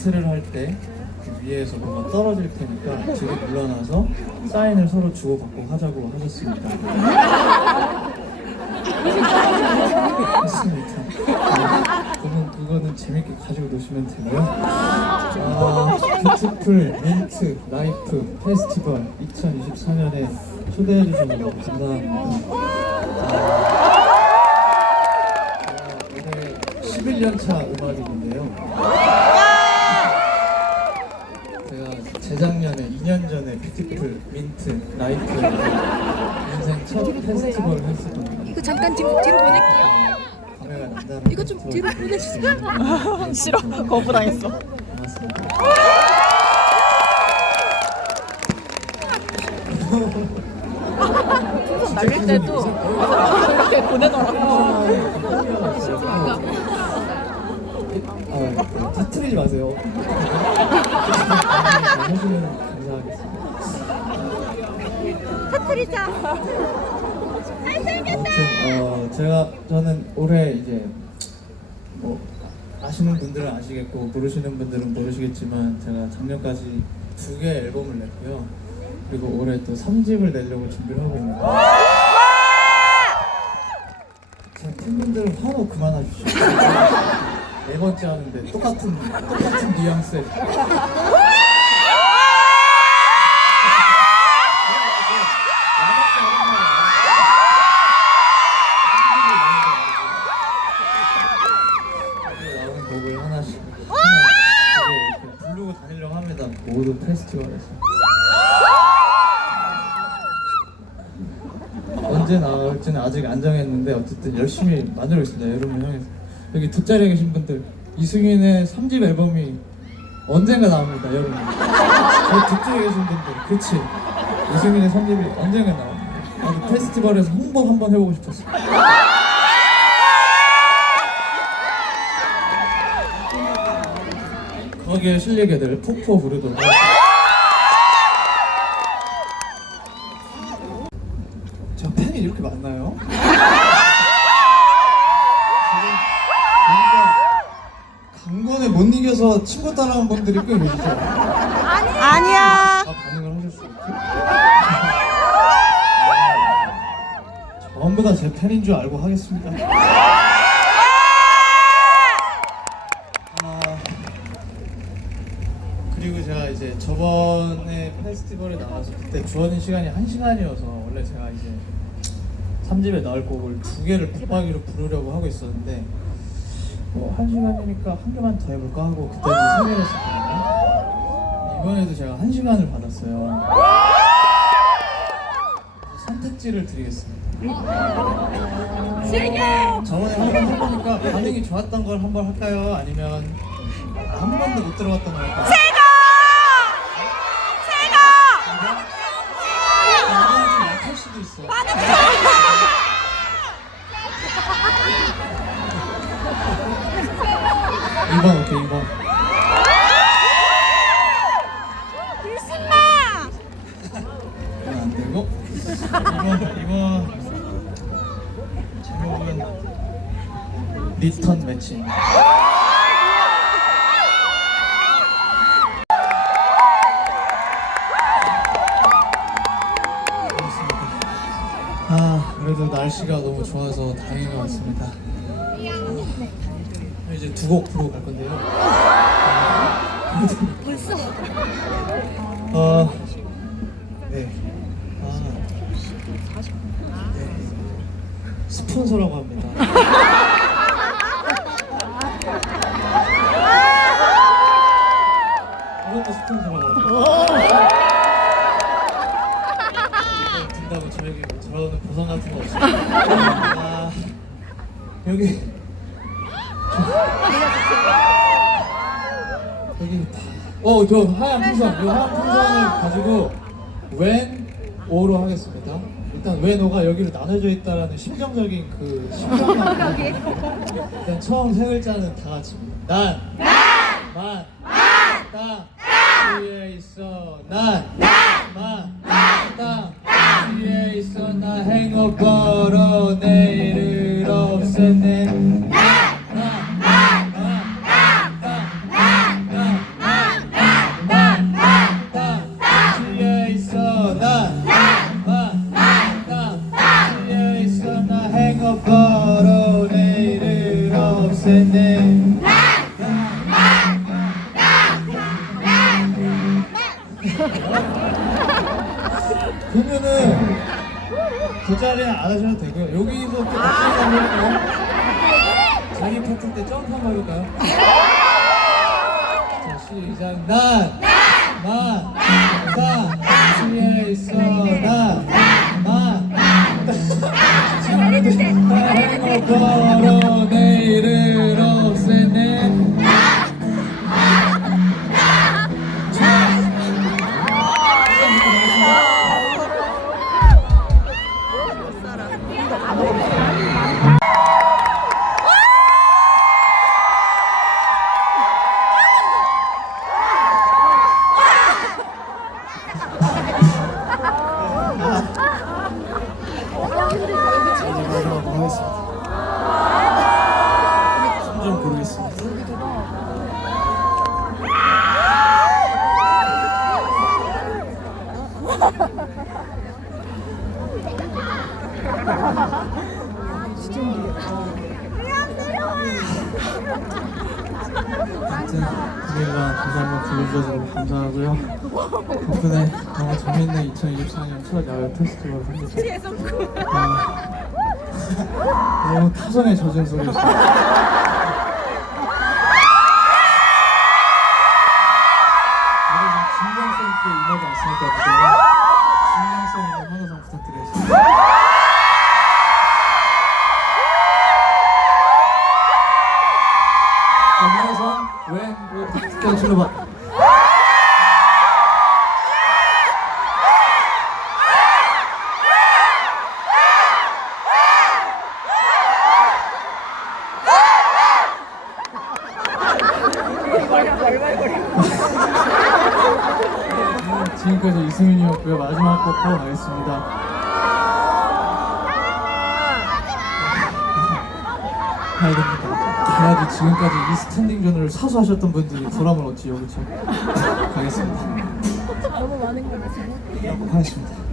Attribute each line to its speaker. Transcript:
Speaker 1: 멘트를 할때 위에서 뭔가 떨어질 테니까 뒤로 물러나서 사인을 서로 주고받고 하자고 하셨습니다. 했습니다. 네, 그건, 그거는 재밌게 가지고 노시면 되고요. 아, 뷰티풀 민트 라이프 페스티벌 2024년에 초대해 주셔서 너무 감사합니다. 아, 오늘 11년 차 음악인데요. 제가 재작년에 2년 전에 뷰티풀 민트 라이프 인생 첫 페스티벌을 했었거든요.
Speaker 2: 이거 잠깐 뒤로, 뒤로 보낼게요.
Speaker 1: 남다른
Speaker 2: 이거 좀. 뒤로 보내주세요.
Speaker 3: 싫어 거부당했어
Speaker 1: 고맙습니다.
Speaker 3: 풍선 날릴 때도 이렇게 보내더라고
Speaker 1: 아, 터트리지 마세요. 아무튼 어, 제가 저는 올해 이제 뭐 아시는 분들은 아시겠고 모르시는 분들은 모르시겠지만 제가 작년까지 두 개 앨범을 냈고요. 그리고 올해 또 3집을 내려고 준비를 하고 있는데. 제 팬분들은 화로 그만하십시오. 네 번째 하는데 똑같은 똑같은 뉘앙스에 모든 페스티벌에서 언제 나올지는 아직 안 정했는데 어쨌든 열심히 만들고 있습니다. 여러분 향해서 여기 뒷자리에 계신 분들 이승윤의 3집 앨범이 언젠가 나옵니다. 여러분 저 뒷자리에 계신 분들 그치 이승윤의 3집이 언젠가 나옵니다. 나도 페스티벌에서 홍보 한번 해보고 싶었어요. 거기에 실리게 될 폭포 부르도록. 저 팬이 이렇게 많나요? 지금 뭔가 강권에 못 이겨서 친구 따라온 분들이 꽤 계시죠?
Speaker 2: 아니야.
Speaker 1: 다 반응을 하셨어요. 전부 다 제 팬인 줄 알고 하겠습니다. 아, 그리고 제가 이제 저번에 페스티벌에 나와서 그때 주어진 시간이 한 시간이어서 원래 제가 이제 3집에 나올 곡을 두 개를 붙박이로 부르려고 하고 있었는데 뭐한 시간이니까 한 개만 더 해볼까 하고 그때는 세 개를 했었거든요. 이번에도 제가 한 시간을 받았어요. 선택지를 드리겠습니다. 저번에 한번 해보니까 반응이 좋았던 걸 한번 할까요? 아니면 한 번도 못 들어봤던 걸 할까요? 이거는 좀 약할 수도 있어. 이번 오케이 2번.
Speaker 2: 불신나.
Speaker 1: 이건 안 되고 2번 2번 제목은 리턴 매치. 날씨가 너무 좋아서 다행인 것 같습니다. 아, 이제 두 곡 부르고 갈 건데요.
Speaker 2: 벌써.
Speaker 1: 어, 네. 아, 네. 스폰서라고 합니다. 이것도 스폰서라고 합니다. 든다고 저에게 뭐 저러는 보상 같은 거 없어요. 아, 여기. 여기 어, 저 하얀 풍선, 이 하얀 풍선을 가지고 웬 오로 하겠습니다. 일단 웬 오가 여기로 나눠져 있다라는 심정적인 그 심정만 일단 처음 세 글자는 다 같이 난, 만, 땅, 위에 있어 난, 만, 땅, 행어버로 내일을 없애네 그러면은 그 자리에 안 하셔도 되고요. 여기서 또 같이 한번 해볼까요? 자기 파트 때 점프 한번 해볼까요? 자 시작 난! 난! 난! 뒤에 있어 난! 아무튼 금일날 다시 한번 불러주셔서 감사하고요. 덕분에 너무 재밌는 2024년 첫 야외 페스티벌 하면서 아, 너무 타성에 젖은 소리였어요. 왜 특별 출발? 지금까지 이승윤이었고요. 마지막 곡 하고 가겠습니다. 가야 됩니다. 가야지 지금까지 이 스탠딩 전을 사수하셨던 분들이 보람을 얻지 여기서 가겠습니다. 너무 많은 거 같아요. 하겠습니다.